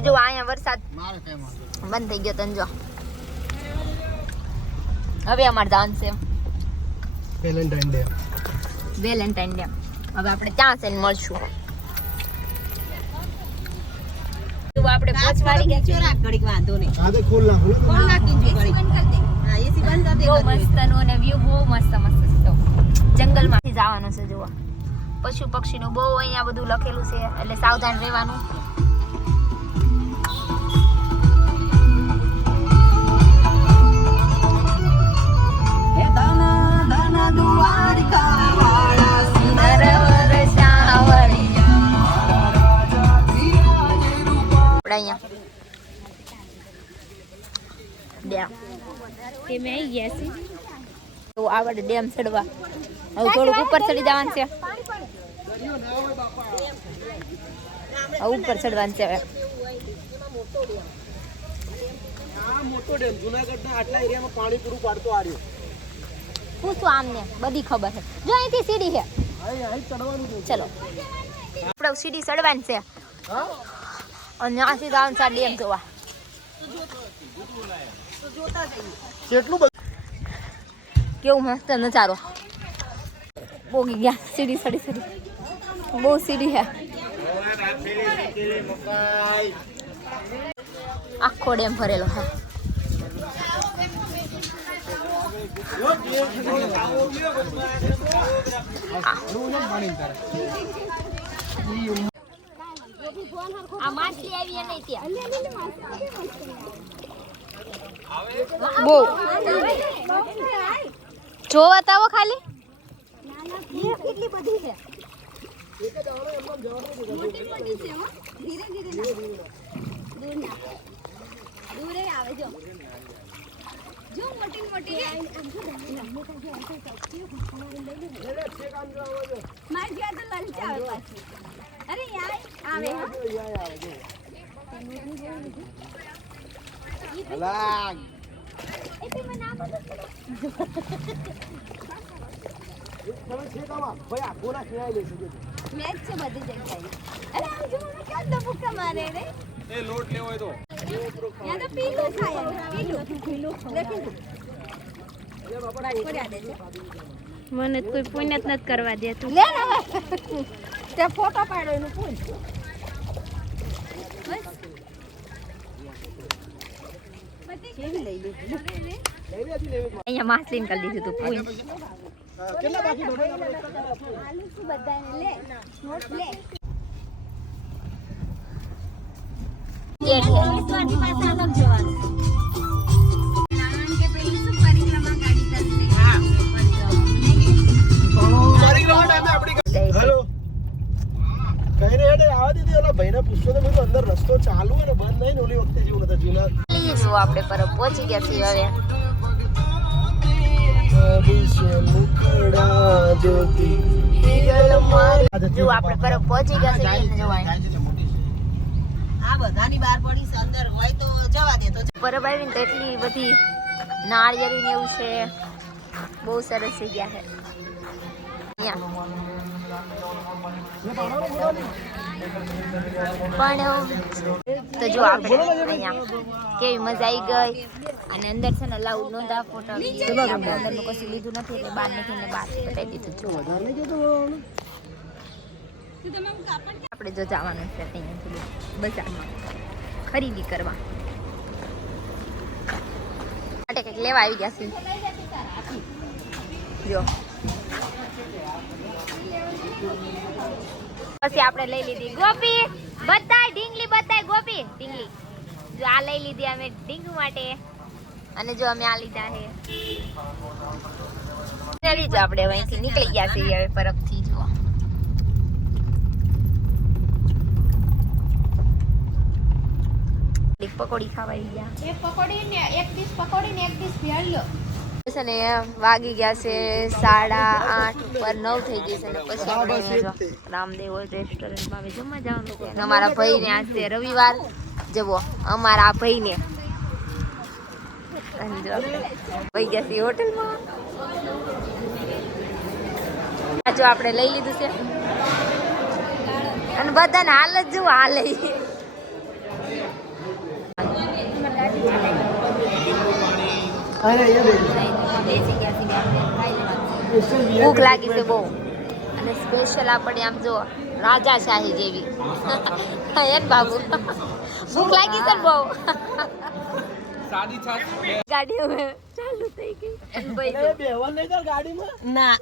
જો અહીંયા વરસાદ બંધ થઈ ગયો તને જો હવે અમારે જવાનું છે વેલેન્ટાઇન ડે હવે આપણે ત્યાં છે મળશું આપણે પહોંચવાડી ગયા છે ઘડીક વાંધો નહીં આદે ખોલ નાખી જો ઘડીક હા એસી બંધ કરી દે બહુ મસ્ત નો અને વ્યૂ બહુ મસ્ત છે જંગલમાંથી જવાનું છે જોવા પશુ પક્ષીનું બહુ અહીંયા બધું લખેલું છે એટલે સાવધાન રહેવાનું ડેમ ચડવા હવે થોડુંક ઉપર ચડી જવાનું છે ઉપર ચડવાનું છે હવે મોટો ડેમ જૂનાગઢના આટલા એરિયામાં પાણી પૂરું પાડતો આવ્યો પૂછું આમને બધી ખબર છે જો અહીંથી સીડી છે ચલો આપણે સીડી ચડવાની છે અને ત્યાંથી જવાનું છે ડેમ જોવા કેટલું કેવું મસ્ત નજારો બોગી ગયા સીડી ચડી બહુ સીડી છે આખો ડેમ ભરેલો છે આ માછલી આવી નહીં ત્યાં બહુ જોવા તાવો ખાલી કેટલી બધી છે દૂરે આવે જો મોટી મોટી મારી જ્યાં તો લંચ આવે પાછી અરે યાર આવે અલાગ એ તે મને આ બધું તમે છે કાવા ભાઈ આ ગોરા ખેલાઈ લેશે જો મેચ છે બધી જગ્યાએ અરે આમ જો મને ક્યાં દબુકા મારે રે એ લોટ લેવો હોય તો યા તો પીલું ખાય પીલું લેખી એ બાપડા પડ્યા દે છે મને કોઈ પુણ્ય જ નથી કરવા દેતું લે ને હવે તે ફોટો પાડ્યો એનું પૂછ અહીંયા માછલી કરી દીધું તું પૂછ કેટલા બાકી આલુ શું બધાને લે નોટ લે સ્વાદી પાસે અલગ જવાનું નાન કે પેલી શું પરિક્રમા ગાડી કરશે હા પરિક્રમા ટાઈમે આપડી હેલો કઈ ને હેડે આવા દીધી ઓલા ભાઈને પૂછ્યો તો બધું અંદર રસ્તો ચાલુ અને બંધ નહીં ને ઓલી વખતે જેવું નતા જૂના જો આપણે પર પહોંચી ગયા છીએ હવે જો આપણે પર પહોંચી ગયા છીએ આ બધાની બહાર પડી છે અંદર હોય તો જવા દે તો પરબ આવીને તો એટલી બધી નાળિયેરી ને એવું છે બહુ સરસ જગ્યા છે પણ તો જો આપણે અહીંયા કેવી મજા આવી ગઈ અને અંદર છે ને લાઉડ નોંધા ફોટો આપણે અંદરનું કશું લીધું નથી એટલે બહાર નીકળીને બહાર બતાવી દીધું જો આપણે જો જવાનું છે અહીંયા થોડું બજારમાં ખરીદી કરવા માટે કંઈક લેવા આવી ગયા છે જો પછી આપણે લઈ લીધી ગોપી બતાય ઢીંગલી બતાય ગોપી ઢીંગલી જો આ લઈ લીધી અમે ઢીંગુ માટે અને જો અમે આ લીધા છે જો આપણે અહીંથી નીકળી ગયા છીએ હવે પરબથી જો પકોડી ખાવા ગયા એક પકોડી ને એક ડીશ પકોડી ને એક ડીશ ભેળ લો છે ને વાગી ગયા છે 8:30 ઉપર 9 થઈ ગઈ છે ને પછી આપણે રામદેવ રેસ્ટોરન્ટમાં હવે જમવા જવાનું છે અને અમારા ભાઈને આજ છે રવિવાર જવો અમારા ભાઈને અને જો ભાઈ ગયા છે હોટલમાં જો આપણે લઈ લીધું છે અને બધાને હાલ જ જો હાલે અરે અહીંયા બેસી ગયા છીએ આપણે ખાઈ લેવાનું. બેઠું ભૂખ લાગી છે બહુ અને સ્પેશિયલ આપણે આમ જો રાજાશાહી જેવી એન બાબુ ભૂખ લાગી છે ને બહુ ગાડી હવે ચાલુ થઈ ગઈ બેહવા નહીં તાર ગાડીમાં ના